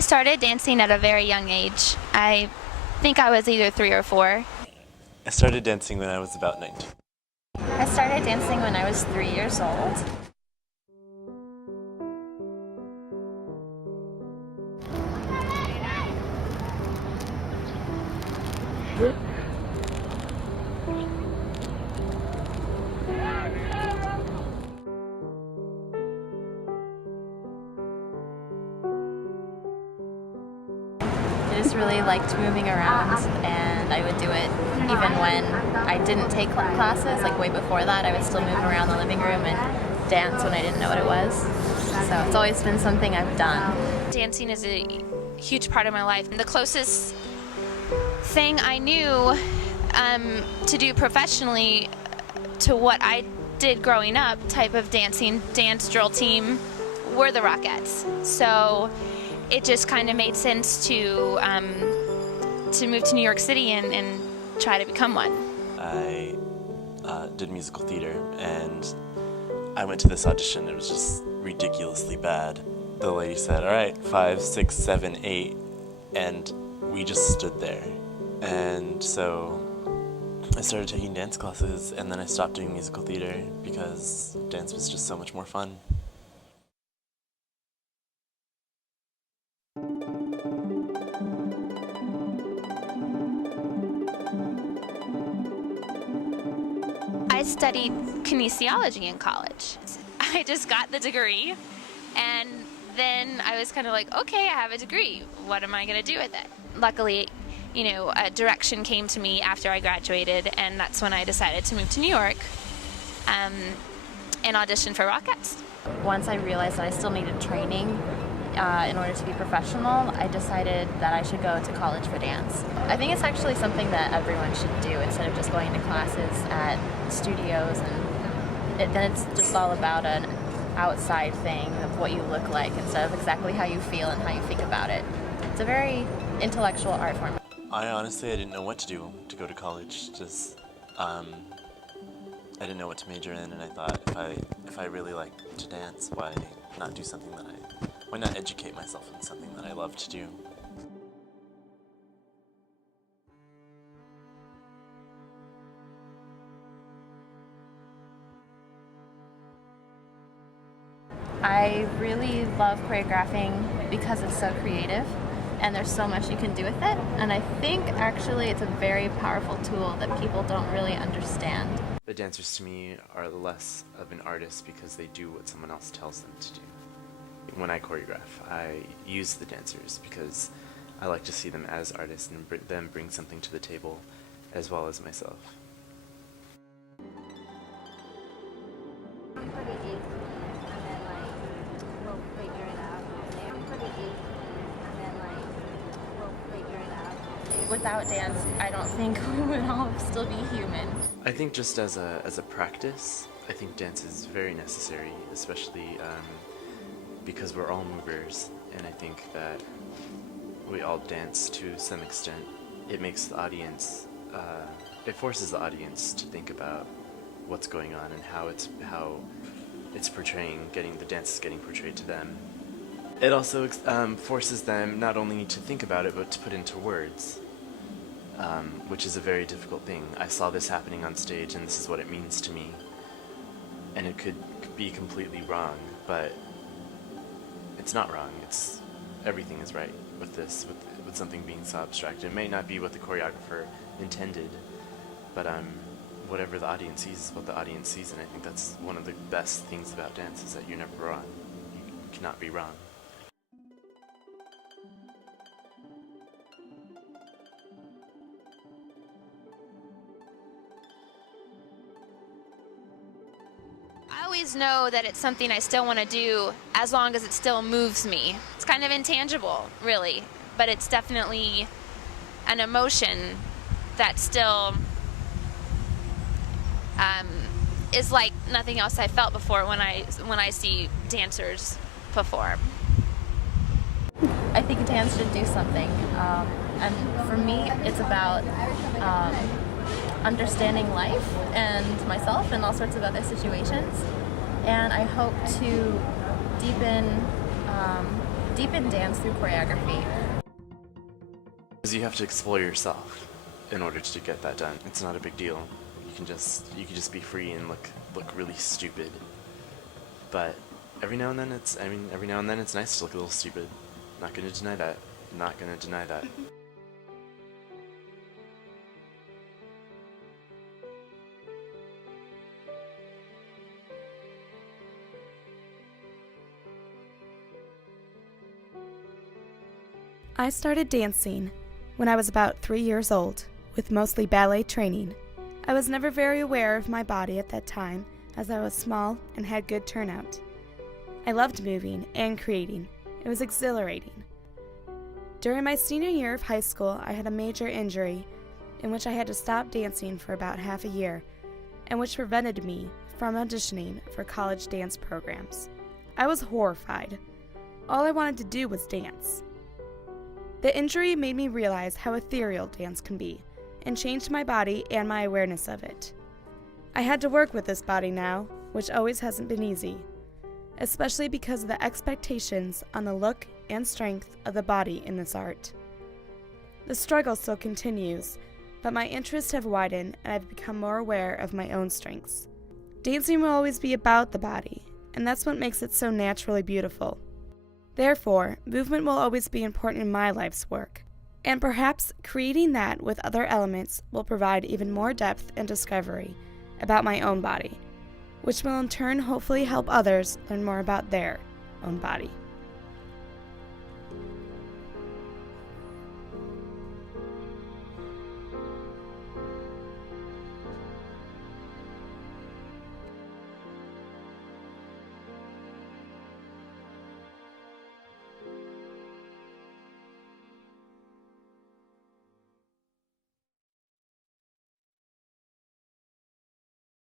I started dancing at a very young age. I think I was either 3 or 4. I started dancing when I was about 19. I started dancing when I was 3 years old. I just really liked moving around, and I would do it even when I didn't take classes. Like way before that, I would still move around the living room and dance when I didn't know what it was. So it's always been something I've done. Dancing is a huge part of my life. The closest thing I knew to do professionally to what I did growing up, type of dancing, dance drill team, were the Rockettes. So it just kind of made sense to move to New York City and try to become one. I did musical theater, and I went to this audition. It was just ridiculously bad. The lady said, "All right, 5, 6, 7, 8," and we just stood there. And so I started taking dance classes, and then I stopped doing musical theater because dance was just so much more fun. I studied kinesiology in college. I just got the degree, and then I was kind of like, okay, I have a degree. What am I going to do with it? Luckily, a direction came to me after I graduated, and that's when I decided to move to New York and audition for Rockettes. Once I realized that I still needed training in order to be professional, I decided that I should go to college for dance. I think it's actually something that everyone should do instead of just going to classes at studios, and then it's just all about an outside thing of what you look like instead of exactly how you feel and how you think about it. It's a very intellectual art form. I didn't know what to do to go to college. I didn't know what to major in, and I thought if I really like to dance, why not do something why not educate myself in something that I love to do? I really love choreographing because it's so creative and there's so much you can do with it, and I think actually it's a very powerful tool that people don't really understand. The dancers to me are less of an artist because they do what someone else tells them to do. When I choreograph, I use the dancers because I like to see them as artists and them bring something to the table as well as myself. Without dance, I don't think we would all still be human. I think just as a practice, I think dance is very necessary, especially because we're all movers, and I think that we all dance to some extent. It makes the audience, it forces the audience to think about what's going on and how it's portraying, the dance is getting portrayed to them. It also forces them not only to think about it, but to put into words, which is a very difficult thing. I saw this happening on stage, and this is what it means to me. And it could be completely wrong, but it's not wrong. Everything is right with this, with something being so abstract. It may not be what the choreographer intended, but whatever the audience sees is what the audience sees, and I think that's one of the best things about dance, is that you're never wrong. You cannot be wrong. I always know that it's something I still want to do as long as it still moves me. It's kind of intangible, really, but it's definitely an emotion that still is like nothing else I felt before when I see dancers perform. I think dance should do something, and for me, it's about understanding life and myself and all sorts of other situations, and I hope to deepen deepen dance through choreography. Because you have to explore yourself in order to get that done. It's not a big deal. You can just be free and look really stupid. But every now and then it's nice to look a little stupid. Not gonna deny that. Not gonna deny that. I started dancing when I was about 3 years old, with mostly ballet training. I was never very aware of my body at that time, as I was small and had good turnout. I loved moving and creating. It was exhilarating. During my senior year of high school, I had a major injury in which I had to stop dancing for about half a year, and which prevented me from auditioning for college dance programs. I was horrified. All I wanted to do was dance. The injury made me realize how ethereal dance can be, and changed my body and my awareness of it. I had to work with this body now, which always hasn't been easy, especially because of the expectations on the look and strength of the body in this art. The struggle still continues, but my interests have widened and I've become more aware of my own strengths. Dancing will always be about the body, and that's what makes it so naturally beautiful. Therefore, movement will always be important in my life's work, and perhaps creating that with other elements will provide even more depth and discovery about my own body, which will in turn hopefully help others learn more about their own body.